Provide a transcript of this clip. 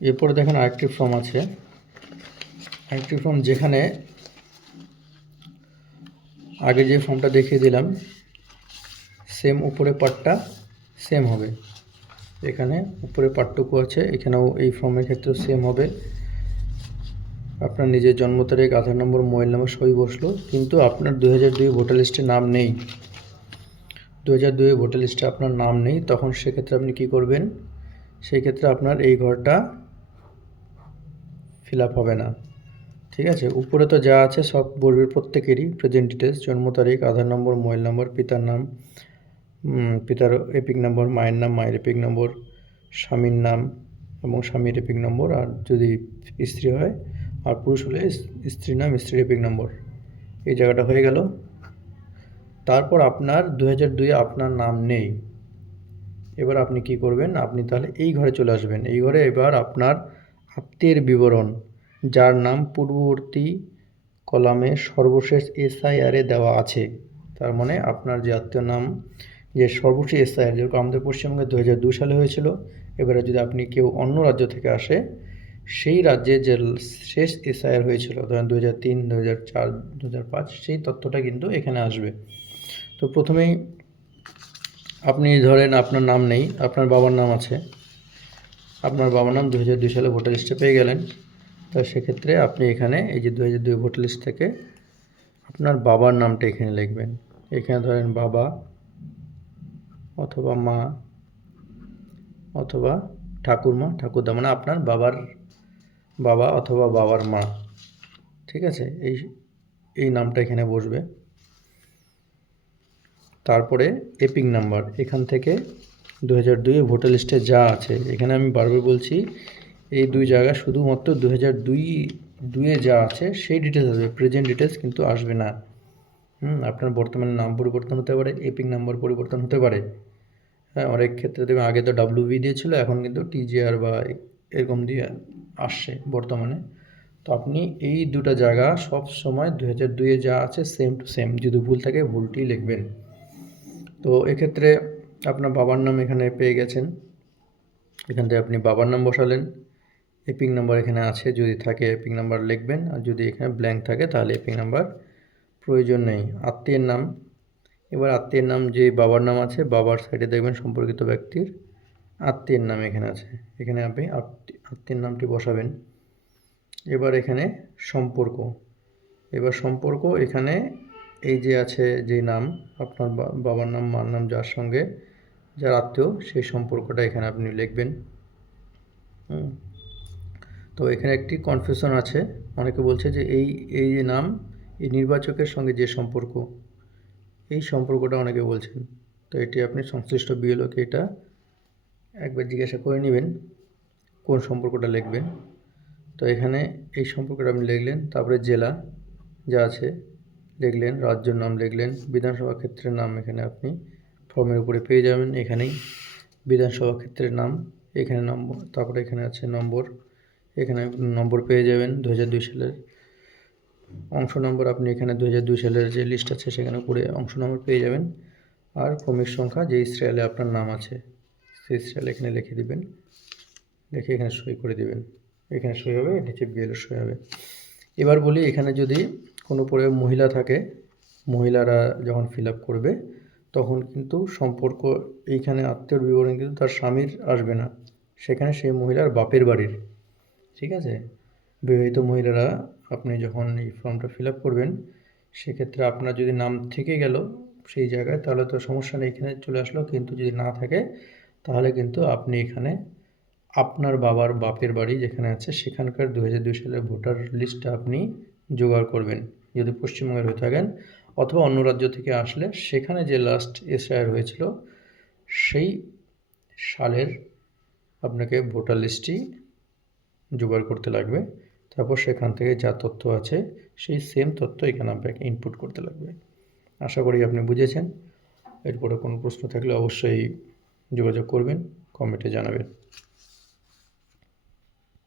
এরপরে দেখেন আরেকটি ফর্ম আছে। আরেকটি ফর্ম যেখানে আগে যে ফর্মটা দেখিয়ে দিলাম সেম উপরে পার্টটা সেম হবে। এখানে উপরে পার্টটুকু আছে, এখানেও এই ফর্মের ক্ষেত্রেও সেম হবে। আপনার নিজের জন্ম তারিখ, আধার নম্বর, মোবাইল নম্বর সবই বসল, কিন্তু আপনার দু হাজার দুই ভোটার লিস্টে নাম নেই। দু হাজার দুই ভোটার লিস্টে আপনার নাম নেই, তখন সেক্ষেত্রে আপনি কী করবেন? সেই ক্ষেত্রে আপনার এই ঘরটা ফিল আপ হবে না। ঠিক আছে? উপরে তো যা আছে সব বলবে প্রত্যেকেরই। প্রেজেন্ট ডিটেলস জন্ম তারিখ, আধার নম্বর, মোবাইল নম্বর, পিতার নাম পিতার এপিক নম্বর মায়ের নাম, মায়ের এপিক নম্বর স্বামীর নাম এবং স্বামীর এপিক নম্বর আর যদি স্ত্রী হয় আর পুরুষ হলে স্ত্রীর নাম, স্ত্রীর এপিক নম্বর এই জায়গাটা হয়ে গেল। তারপর আপনার দু হাজার আপনার নাম নেই। এবার আপনি কি করবেন? আপনি তাহলে এই ঘরে চলে আসবেন। এই ঘরে এবার আপনার আত্মীয়ের বিবরণ, যার নাম পূর্ববর্তী কলামে সর্বশেষ এসআইআরে দেওয়া আছে। তার মানে আপনার যে আত্মীয় নাম, যে সর্বশেষ এসআইআর, যেরকম আমাদের পশ্চিমবঙ্গে দু হাজার দু সালে হয়েছিল, এবারে যদি আপনি কেউ অন্য রাজ্য থেকে আসে, সেই রাজ্যে যে শেষ এসআইআর হয়েছিল, ধরেন দু হাজার তিন দু হাজার চার দু হাজার পাঁচ, সেই তথ্যটা কিন্তু এখানে আসবে। তো প্রথমেই আপনি ধরেন আপনার নাম নেই, আপনার বাবার নাম আছে আপনার বাবার নাম দু হাজার দুই সালে ভোটার লিস্টে পেয়ে গেলেন। তো সেক্ষেত্রে আপনি এখানে এই যে দু হাজার দুই ভোটার লিস্ট থেকে আপনার বাবার নামটা এখানে লিখবেন। এখানে ধরেন বাবা অথবা মা অথবা ঠাকুরমা, ঠাকুরদা মানে আপনার বাবার বাবা অথবা বাবার মা। ঠিক আছে? এই এই নামটা এখানে বসবে। তারপরে এপিক নাম্বার। এখান থেকে দু হাজার দুই ভোটার লিস্টে যা আছে, এখানে আমি বারবার বলছি, এই দুই জায়গা শুধুমাত্র দু হাজার দুই দুয়ে যা আছে, সেই ডিটেলস আসবে প্রেজেন্ট ডিটেলস কিন্তু আসবে না। হুম, আপনার বর্তমানে নাম পরিবর্তন হতে পারে এপিক নাম্বার পরিবর্তন হতে পারে। হ্যাঁ অনেক ক্ষেত্রে দেখবেন, আগে তো ডাব্লিউ বি দিয়েছিল, এখন কিন্তু টিজিআর বা এরকম দিয়ে আসছে বর্তমানে। তো আপনি এই দুটো জায়গা সব সময় দু হাজার দুইয়ে যা আছে সেম টু সেম যদি ভুল থাকে ভুলটি লিখবেন। তো এক্ষেত্রে আপনার বাবার নাম এখানে পেয়ে গেছেন। এখান থেকে আপনি বাবার নাম বসালেন। এপিক নাম্বার এখানে আছে, যদি থাকে এপিক নাম্বার লিখবেন। আর যদি এখানে ব্ল্যাঙ্ক থাকে, তাহলে এপিক নাম্বার প্রয়োজন নেই। আত্মীয়ের নাম। এবার আত্মীয়ের নাম, যে বাবার নাম আছে, বাবার সাইডে দেখবেন সম্পর্কিত ব্যক্তির আত্মীয়ের নাম এখানে আছে। এখানে আপনি আত্মী- আত্মীয়ের নামটি বসাবেন। এবার এখানে সম্পর্ক। এবার সম্পর্ক এখানে এই যে আছে যে নাম, আপনার বাবার নাম, মার নাম যার সঙ্গে যার আত্মীয়, সেই সম্পর্কটা এখানে আপনি লিখবেন। তো এখানে একটি কনফিউশন আছে। অনেকে বলছে যে এই এই যে নাম, এই নির্বাচকের সঙ্গে যে সম্পর্ক, এই সম্পর্কটা অনেকে বলছেন। তো এটি আপনি সংশ্লিষ্ট বিএলওকে এটা একবার জিজ্ঞাসা করে নেবেন, কোন সম্পর্কটা লিখবেন। তো এখানে এই সম্পর্কটা আপনি লিখলেন, তারপরে জেলা যা আছে লিখলেন, রাজ্যের নাম লিখলেন, বিধানসভা ক্ষেত্রের নাম এখানে আপনি ফর্মের উপরে পেয়ে যাবেন, এখানেই। বিধানসভা ক্ষেত্রের নাম, এখানে নম্বর, তারপরে এখানে আছে নম্বর, এখানে নম্বর পেয়ে যাবেন দু দুই সালের। অংশ নম্বর আপনি এখানে দু দুই সালের যে লিস্ট আছে সেখানে উপরে অংশ নম্বর পেয়ে যাবেন। আর ক্রমিক সংখ্যা যে সিরিয়ালে আপনার নাম আছে, সেই সিরিয়াল এখানে লিখে দিবেন। লিখে এখানে সই করে দিবেন। এখানে সই হবে, নিচে বিএলের সই হবে। এবার বলি এখানে যদি কোনো পরে মহিলা থাকে, মহিলারা যখন ফিল আপ করবে, তখন কিন্তু সম্পর্ক এইখানে আত্মীয়র বিবরণ কিন্তু তার স্বামীর আসবে না। সেখানে সেই মহিলার বাপের বাড়ির। ঠিক আছে? বিবাহিত মহিলারা আপনি যখন এই ফর্মটা ফিল আপ করবেন, সেক্ষেত্রে আপনার যদি নাম থেকে গেল সেই জায়গায়, তাহলে তো সমস্যা নেই, এখানে চলে আসলো। কিন্তু যদি না থাকে, তাহলে কিন্তু আপনি এখানে আপনার বাবার বাপের বাড়ি যেখানে আছে, সেখানকার দু হাজার দুই সালের ভোটার লিস্টটা আপনি জোগাড় করবেন। যদি পশ্চিমবঙ্গের হয়ে থাকেন অথবা অন্য রাজ্য থেকে আসলে সেখানে যে লাস্ট এসআইআর হয়েছিল, সেই সালের আপনাকে ভোটার লিস্টটি জোগাড় করতে লাগবে। তারপর সেখান থেকে যা তথ্য আছে, সেই সেম তথ্য এখানে আপনাকে ইনপুট করতে লাগবে। আশা করি আপনি বুঝেছেন। এরপরে কোনো প্রশ্ন থাকলে অবশ্যই যোগাযোগ করবেন কমেন্টে জানাবেন।